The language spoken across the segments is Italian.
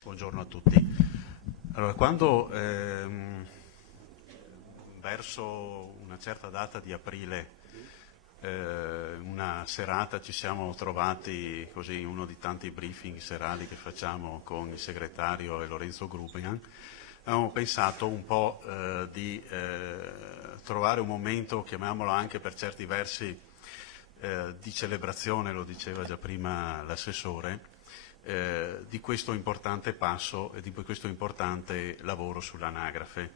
Buongiorno a tutti. Allora, quando verso una certa data di aprile, una serata, ci siamo trovati così in uno di tanti briefing serali che facciamo con il segretario e Lorenzo Grubian, avevamo pensato un po' di trovare un momento, chiamiamolo anche per certi versi, di celebrazione, lo diceva già prima l'assessore, di questo importante passo e di questo importante lavoro sull'anagrafe.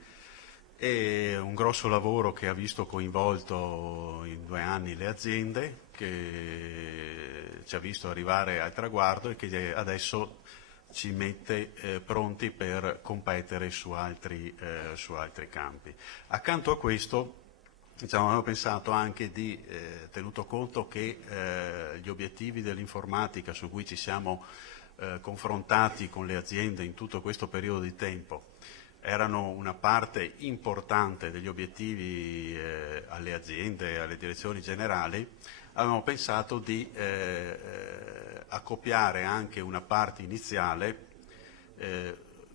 È un grosso lavoro che ha visto coinvolto in 2 anni le aziende, che ci ha visto arrivare al traguardo e che adesso ci mette pronti per competere su altri campi. Accanto a questo, avevo pensato anche di, tenuto conto che gli obiettivi dell'informatica su cui ci siamo confrontati con le aziende in tutto questo periodo di tempo erano una parte importante degli obiettivi alle aziende e alle direzioni generali, avevamo pensato di accoppiare anche una parte iniziale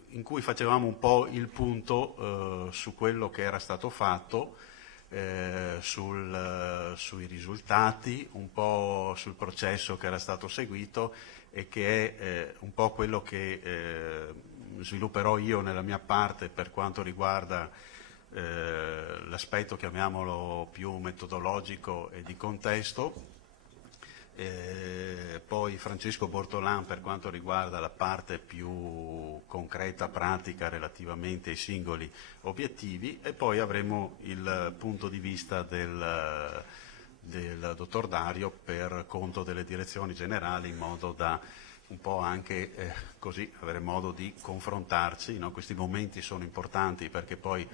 in cui facevamo un po' il punto su quello che era stato fatto, sui risultati, un po' sul processo che era stato seguito e che è un po' quello che svilupperò io nella mia parte per quanto riguarda l'aspetto, chiamiamolo, più metodologico e di contesto. Poi Francesco Bortolan per quanto riguarda la parte più concreta, pratica relativamente ai singoli obiettivi, e poi avremo il punto di vista del dottor Dario per conto delle direzioni generali, in modo da un po' anche così avere modo di confrontarci, no? Questi momenti sono importanti perché poi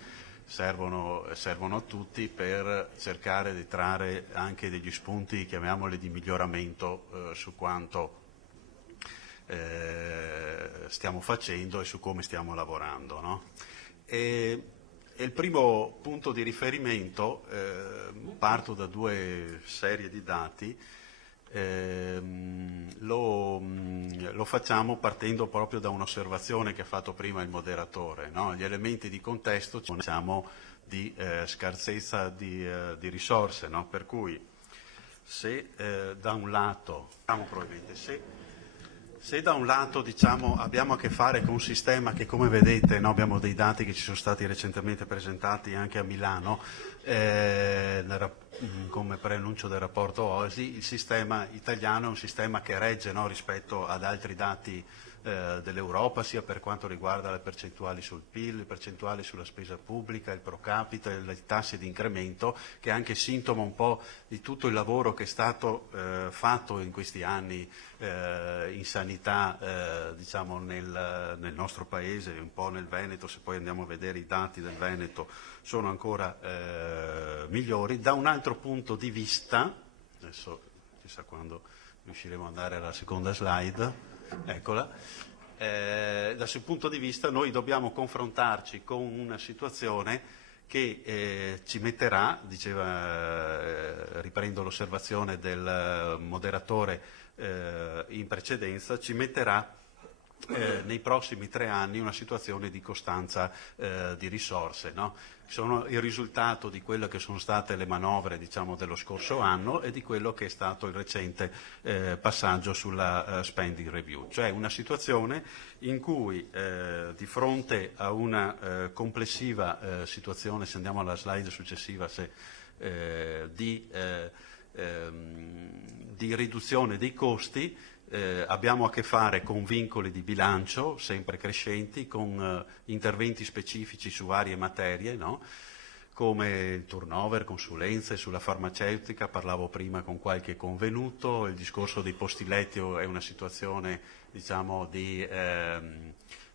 servono a tutti per cercare di trarre anche degli spunti, chiamiamoli, di miglioramento su quanto stiamo facendo e su come stiamo lavorando, no? E il primo punto di riferimento, parto da 2 serie di dati. Lo facciamo partendo proprio da un'osservazione che ha fatto prima il moderatore, no? Gli elementi di contesto, diciamo, di scarsezza di risorse, no? Per cui se da un lato, se da un lato abbiamo a che fare con un sistema che, come vedete, no, abbiamo dei dati che ci sono stati recentemente presentati anche a Milano, come preannuncio del rapporto OSI, il sistema italiano è un sistema che regge, no, rispetto ad altri dati dell'Europa, sia per quanto riguarda le percentuali sul PIL, le percentuali sulla spesa pubblica, il pro capite, i tassi di incremento, che è anche sintomo un po' di tutto il lavoro che è stato fatto in questi anni in sanità, nel nostro paese, un po' nel Veneto. Se poi andiamo a vedere i dati del Veneto sono ancora migliori. Da un altro punto di vista, adesso chissà quando riusciremo ad andare alla seconda slide, eccola, da questo punto di vista noi dobbiamo confrontarci con una situazione che ci metterà, riprendo l'osservazione del moderatore in precedenza, ci metterà nei prossimi 3 anni una situazione di costanza di risorse, no? Sono il risultato di quelle che sono state le manovre, dello scorso anno e di quello che è stato il recente passaggio sulla spending review, cioè una situazione in cui di fronte a una complessiva situazione, se andiamo alla slide successiva, di riduzione dei costi, abbiamo a che fare con vincoli di bilancio sempre crescenti, con interventi specifici su varie materie, no? Come il turnover, consulenze, sulla farmaceutica parlavo prima con qualche convenuto, il discorso dei posti letto è una situazione di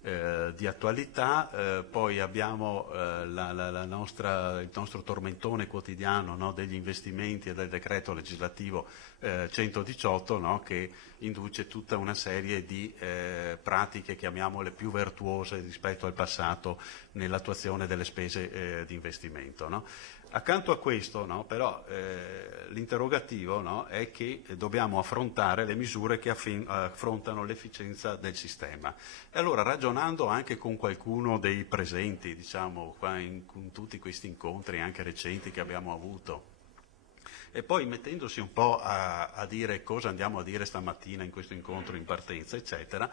di attualità, poi abbiamo il nostro tormentone quotidiano, no, degli investimenti e del decreto legislativo 118, no, che induce tutta una serie di pratiche, chiamiamole più virtuose rispetto al passato nell'attuazione delle spese di investimento. No? Accanto a questo, no, però, l'interrogativo, no, è che dobbiamo affrontare le misure che affrontano l'efficienza del sistema. E allora, ragionando anche con qualcuno dei presenti, diciamo, qua in tutti questi incontri anche recenti che abbiamo avuto, e poi mettendosi un po' a dire cosa andiamo a dire stamattina in questo incontro in partenza, eccetera,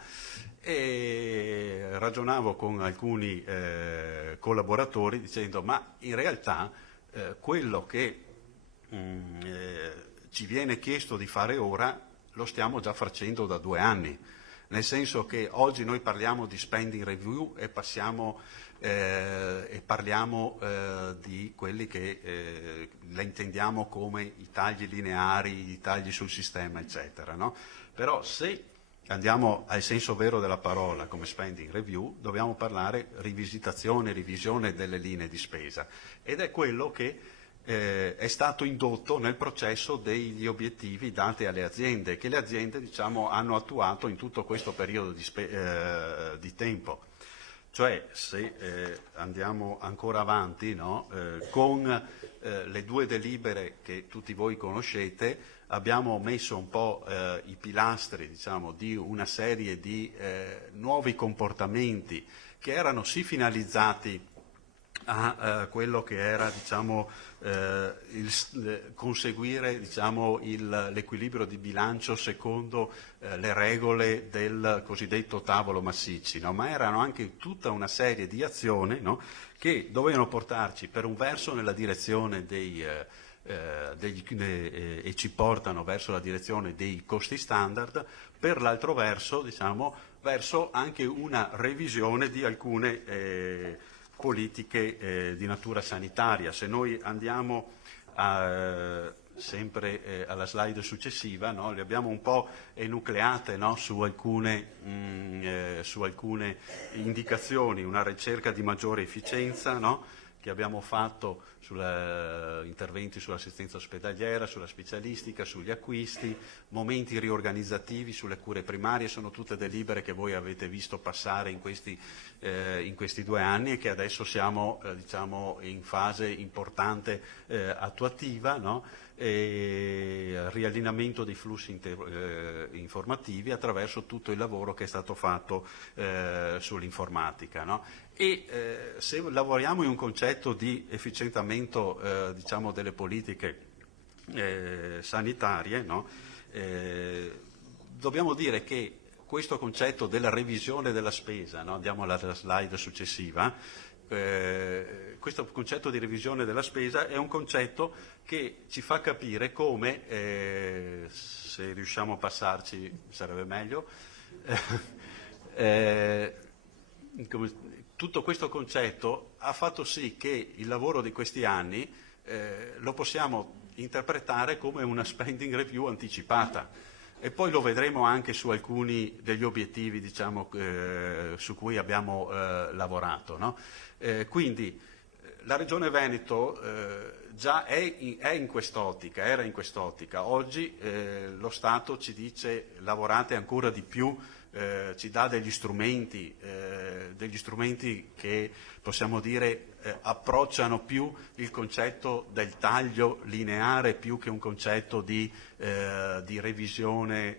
e ragionavo con alcuni collaboratori dicendo ma in realtà quello che ci viene chiesto di fare ora lo stiamo già facendo da 2 anni, nel senso che oggi noi parliamo di spending review e parliamo di quelli che la intendiamo come i tagli lineari, i tagli sul sistema, eccetera. No? Però se andiamo al senso vero della parola come spending review, dobbiamo parlare rivisitazione, revisione delle linee di spesa, ed è quello che è stato indotto nel processo degli obiettivi dati alle aziende, che le aziende, diciamo, hanno attuato in tutto questo periodo di tempo. Cioè, se andiamo ancora avanti, no, con le 2 delibere che tutti voi conoscete, abbiamo messo un po' i pilastri, diciamo, di una serie di nuovi comportamenti che erano sì finalizzati a quello che era, diciamo, conseguire, diciamo, l'equilibrio di bilancio secondo le regole del cosiddetto tavolo Massicci, no? Ma erano anche tutta una serie di azioni, no? Che dovevano portarci per un verso nella direzione e ci portano verso la direzione dei costi standard, per l'altro verso, diciamo, verso anche una revisione di alcune politiche di natura sanitaria. Se noi andiamo sempre alla slide successiva, no, le abbiamo un po' enucleate, no, su alcune indicazioni, una ricerca di maggiore efficienza, no, che abbiamo fatto interventi sull'assistenza ospedaliera, sulla specialistica, sugli acquisti, momenti riorganizzativi sulle cure primarie, sono tutte delibere che voi avete visto passare in questi 2 anni e che adesso siamo diciamo in fase importante attuativa, no? Riallineamento dei flussi informativi attraverso tutto il lavoro che è stato fatto sull'informatica, no? E se lavoriamo in un concetto di efficientamento diciamo delle politiche sanitarie, no? Dobbiamo dire che questo concetto della revisione della spesa, no? Andiamo alla slide successiva, questo concetto di revisione della spesa è un concetto che ci fa capire come, se riusciamo a passarci sarebbe meglio, tutto questo concetto ha fatto sì che il lavoro di questi anni lo possiamo interpretare come una spending review anticipata, e poi lo vedremo anche su alcuni degli obiettivi, diciamo, su cui abbiamo lavorato, no? Quindi la Regione Veneto già era in quest'ottica. Oggi lo Stato ci dice lavorate ancora di più, ci dà degli strumenti che possiamo dire approcciano più il concetto del taglio lineare più che un concetto di revisione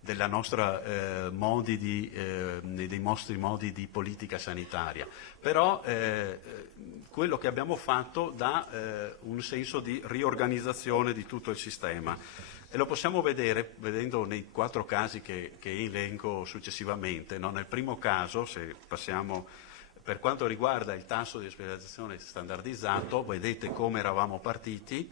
della nostra dei nostri modi di politica sanitaria. Però quello che abbiamo fatto dà un senso di riorganizzazione di tutto il sistema. E lo possiamo vedere vedendo nei 4 casi che elenco successivamente, no? Nel primo caso, se passiamo, per quanto riguarda il tasso di ospedalizzazione standardizzato, vedete come eravamo partiti,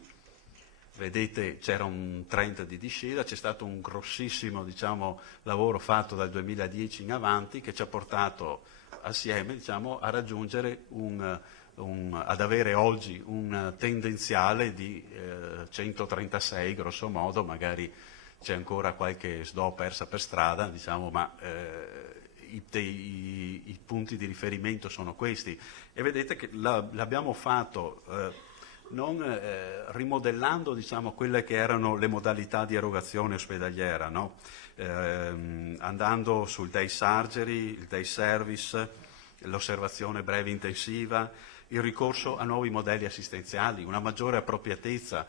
vedete c'era un trend di discesa, c'è stato un grossissimo, diciamo, lavoro fatto dal 2010 in avanti che ci ha portato assieme, diciamo, a raggiungere ad avere oggi un tendenziale di 136 grosso modo, magari c'è ancora qualche SDO persa per strada, diciamo, ma i punti di riferimento sono questi, e vedete che l'abbiamo fatto non rimodellando, diciamo, quelle che erano le modalità di erogazione ospedaliera, no? Andando sul day surgery, il day service, l'osservazione breve intensiva, il ricorso a nuovi modelli assistenziali, una maggiore appropriatezza.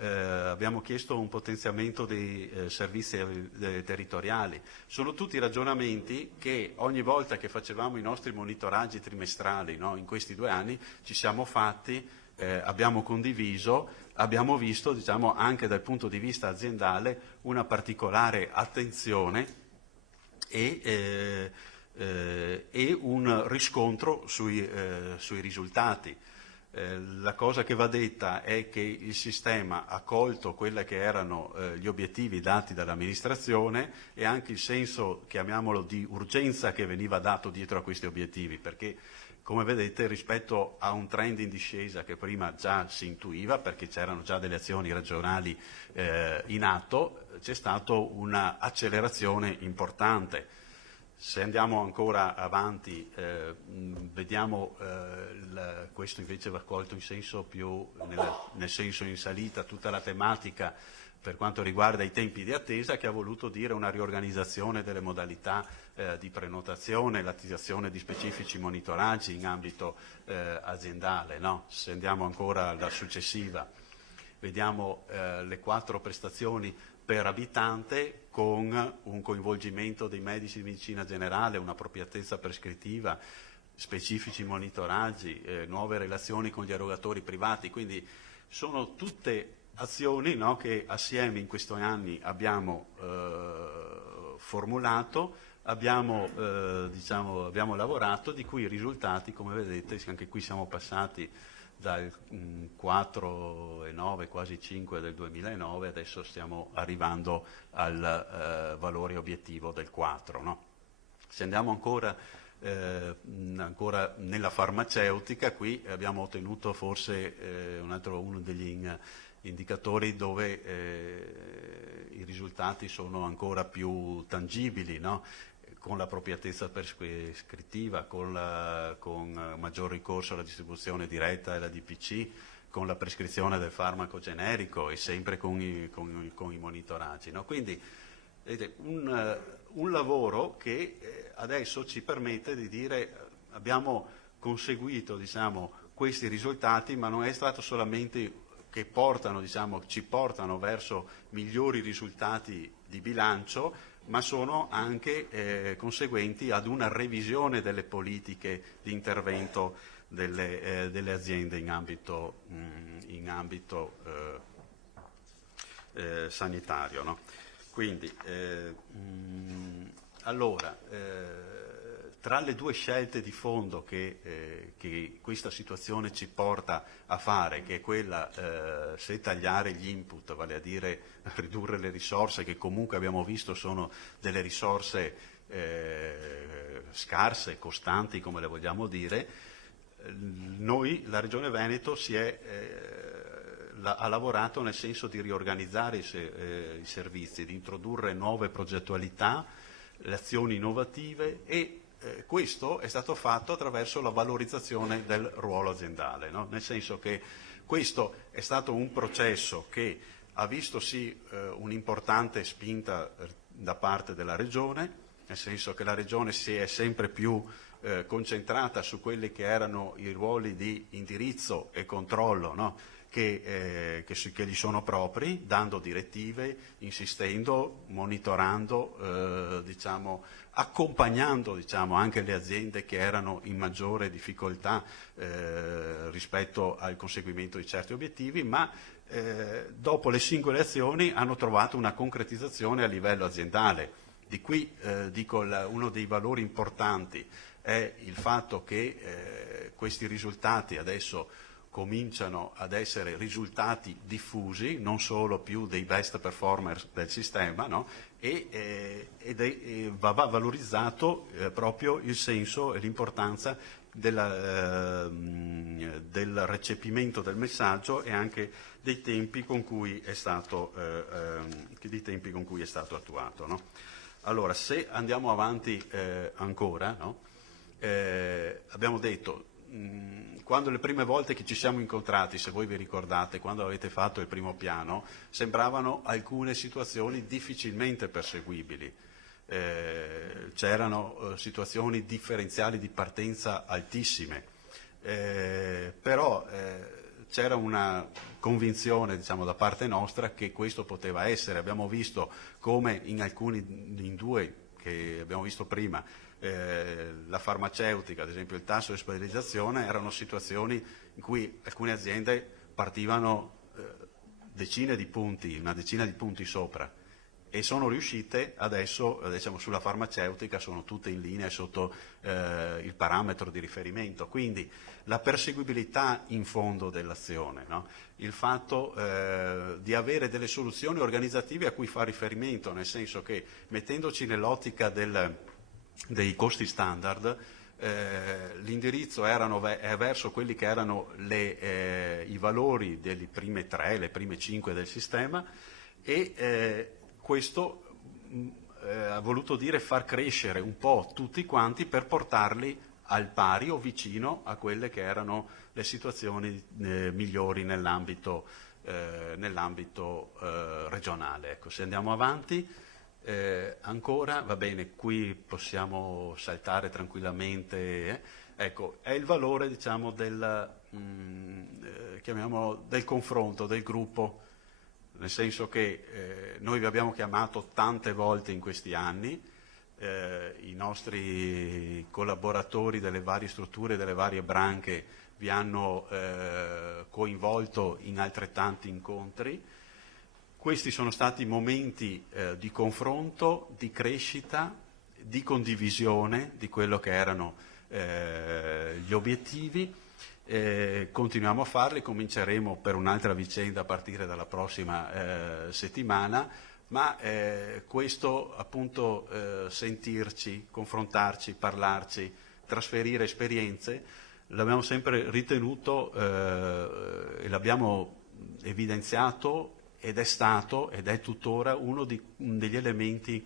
Abbiamo chiesto un potenziamento dei servizi territoriali. Sono tutti ragionamenti che ogni volta che facevamo i nostri monitoraggi trimestrali, no, in questi 2 anni ci siamo fatti, abbiamo condiviso, abbiamo visto, diciamo, anche dal punto di vista aziendale una particolare attenzione e un riscontro sui risultati. La cosa che va detta è che il sistema ha colto quelli che erano gli obiettivi dati dall'amministrazione e anche il senso, chiamiamolo, di urgenza che veniva dato dietro a questi obiettivi, perché come vedete rispetto a un trend in discesa che prima già si intuiva, perché c'erano già delle azioni regionali in atto, c'è stata una accelerazione importante. Se andiamo ancora avanti, vediamo, questo invece va colto in senso più, nel senso in salita, tutta la tematica per quanto riguarda i tempi di attesa, che ha voluto dire una riorganizzazione delle modalità di prenotazione, l'attivazione di specifici monitoraggi in ambito aziendale, no? Se andiamo ancora alla successiva, vediamo le 4 prestazioni per abitante con un coinvolgimento dei medici di medicina generale, un'appropriatezza prescrittiva, specifici monitoraggi, nuove relazioni con gli erogatori privati, quindi sono tutte azioni, no, che assieme in questi anni abbiamo formulato, abbiamo lavorato, di cui i risultati, come vedete, anche qui siamo passati dal 4,9 quasi 5 del 2009, adesso stiamo arrivando al valore obiettivo del 4. No? Se andiamo ancora nella farmaceutica, qui abbiamo ottenuto forse uno degli indicatori dove i risultati sono ancora più tangibili, no? Con l'appropriatezza prescrittiva, con maggior ricorso alla distribuzione diretta e alla DPC, con la prescrizione del farmaco generico e sempre con i monitoraggi. No? Quindi vedete, un lavoro che adesso ci permette di dire abbiamo conseguito, diciamo, questi risultati, ma non è stato solamente che ci portano verso migliori risultati di bilancio, ma sono anche conseguenti ad una revisione delle politiche di intervento delle aziende in ambito sanitario. No? Quindi, tra le 2 scelte di fondo che questa situazione ci porta a fare, che è quella se tagliare gli input, vale a dire ridurre le risorse, che comunque abbiamo visto sono delle risorse scarse, costanti, come le vogliamo dire, la Regione Veneto ha lavorato nel senso di riorganizzare i servizi, di introdurre nuove progettualità, le azioni innovative e questo è stato fatto attraverso la valorizzazione del ruolo aziendale, no? Nel senso che questo è stato un processo che ha visto sì un'importante spinta da parte della Regione, nel senso che la Regione si è sempre più concentrata su quelli che erano i ruoli di indirizzo e controllo, no? che gli sono propri, dando direttive, insistendo, monitorando, accompagnando anche le aziende che erano in maggiore difficoltà rispetto al conseguimento di certi obiettivi, ma dopo le singole azioni hanno trovato una concretizzazione a livello aziendale. Di qui uno dei valori importanti è il fatto che questi risultati adesso cominciano ad essere risultati diffusi, non solo più dei best performers del sistema, no? Va valorizzato proprio il senso e l'importanza del recepimento del messaggio e anche dei tempi con cui è stato attuato. No? Allora, se andiamo avanti ancora, no? Abbiamo detto, quando le prime volte che ci siamo incontrati, se voi vi ricordate, quando avete fatto il primo piano, sembravano alcune situazioni difficilmente perseguibili. C'erano situazioni differenziali di partenza altissime, però c'era una convinzione, diciamo, da parte nostra che questo poteva essere. Abbiamo visto come in due che abbiamo visto prima, la farmaceutica, ad esempio il tasso di ospedalizzazione, erano situazioni in cui alcune aziende partivano decine di punti, una decina di punti sopra, e sono riuscite adesso, diciamo, sulla farmaceutica sono tutte in linea sotto il parametro di riferimento. Quindi la perseguibilità in fondo dell'azione, no? Il fatto di avere delle soluzioni organizzative a cui fa riferimento, nel senso che mettendoci nell'ottica dei costi standard, l'indirizzo è verso quelli che erano i valori delle prime 3, le prime 5 del sistema, e questo ha voluto dire far crescere un po' tutti quanti per portarli al pari o vicino a quelle che erano le situazioni migliori nell'ambito regionale. Ecco, se andiamo avanti, ancora, va bene, qui possiamo saltare tranquillamente, ecco, è il valore, diciamo, chiamiamolo, del confronto, del gruppo, nel senso che noi vi abbiamo chiamato tante volte in questi anni, i nostri collaboratori delle varie strutture, delle varie branche vi hanno coinvolto in altrettanti incontri. Questi sono stati momenti di confronto, di crescita, di condivisione di quello che erano gli obiettivi. Continuiamo a farli, cominceremo per un'altra vicenda a partire dalla prossima settimana, ma questo appunto sentirci, confrontarci, parlarci, trasferire esperienze, l'abbiamo sempre ritenuto e l'abbiamo evidenziato ed è stato ed è tuttora uno degli elementi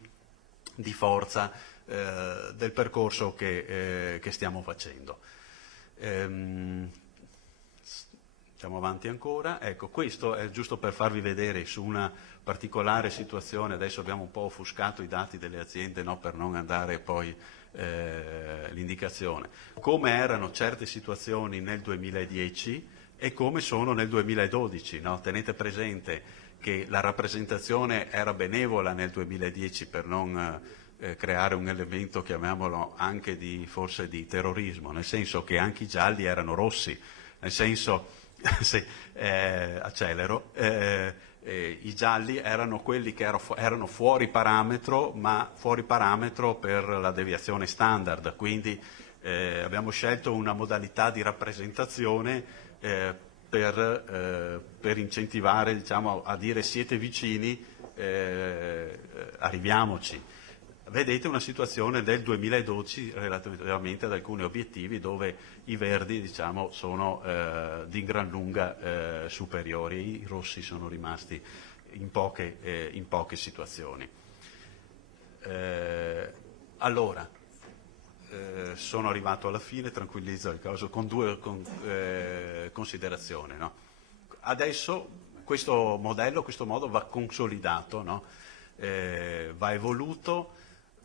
di forza del percorso che stiamo facendo. Andiamo avanti ancora. Ecco, questo è giusto per farvi vedere su una particolare situazione. Adesso abbiamo un po' offuscato i dati delle aziende, no, per non andare poi l'indicazione. Come erano certe situazioni nel 2010 e come sono nel 2012. No? Tenete presente che la rappresentazione era benevola nel 2010 per non creare un elemento, chiamiamolo, anche forse di terrorismo, nel senso che anche i gialli erano rossi, nel senso, se accelero, i gialli erano quelli che erano fuori parametro, ma fuori parametro per la deviazione standard, quindi abbiamo scelto una modalità di rappresentazione per incentivare, diciamo, a dire siete vicini, arriviamoci. Vedete una situazione del 2012 relativamente ad alcuni obiettivi dove i verdi, diciamo, sono di gran lunga superiori, i rossi sono rimasti in poche situazioni. Allora, sono arrivato alla fine, tranquillizzo il caso, con due considerazioni. No? Adesso questo modo va consolidato, no? Va evoluto.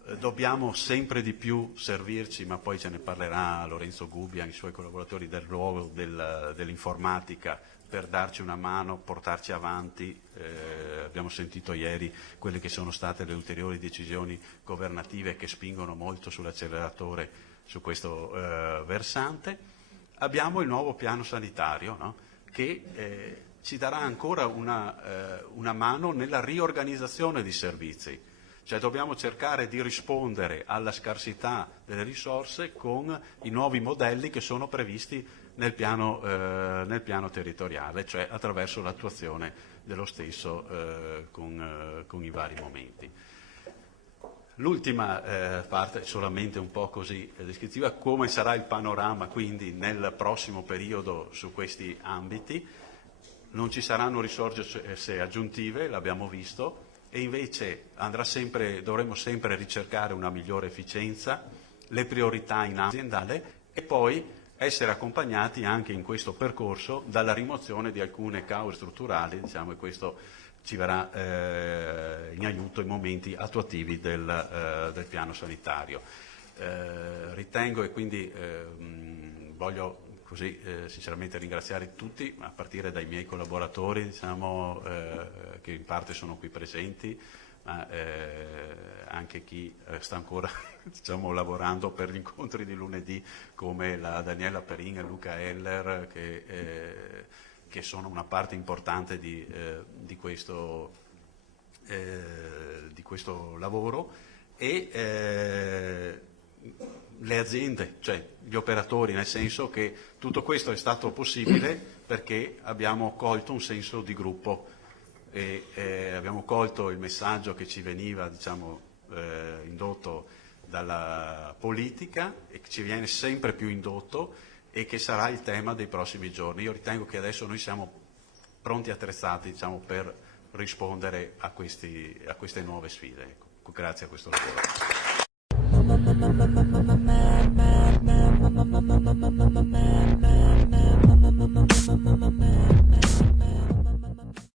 Dobbiamo sempre di più servirci, ma poi ce ne parlerà Lorenzo Gubbia e i suoi collaboratori, del ruolo dell'informatica per darci una mano, portarci avanti. Abbiamo sentito ieri quelle che sono state le ulteriori decisioni governative che spingono molto sull'acceleratore su questo versante. Abbiamo il nuovo piano sanitario, no? Che ci darà ancora una mano nella riorganizzazione di servizi. Cioè dobbiamo cercare di rispondere alla scarsità delle risorse con i nuovi modelli che sono previsti nel piano territoriale, cioè attraverso l'attuazione dello stesso con i vari momenti. L'ultima parte, solamente un po' così descrittiva, come sarà il panorama quindi nel prossimo periodo su questi ambiti. Non ci saranno risorse aggiuntive, l'abbiamo visto, e invece dovremo sempre ricercare una migliore efficienza, le priorità in aziendale e poi essere accompagnati anche in questo percorso dalla rimozione di alcune cause strutturali, diciamo, e questo ci verrà in aiuto in momenti attuativi del piano sanitario. Ritengo e quindi voglio così sinceramente ringraziare tutti, a partire dai miei collaboratori, diciamo, che in parte sono qui presenti, ma anche chi sta ancora diciamo, lavorando per gli incontri di lunedì, come la Daniela Perin e Luca Heller, che sono una parte importante di questo lavoro, e le aziende, cioè gli operatori, nel senso che tutto questo è stato possibile perché abbiamo colto un senso di gruppo e abbiamo colto il messaggio che ci veniva, diciamo, indotto dalla politica e che ci viene sempre più indotto e che sarà il tema dei prossimi giorni. Io ritengo che adesso noi siamo pronti e attrezzati, diciamo, per rispondere a queste nuove sfide. Ecco, grazie a questo lavoro.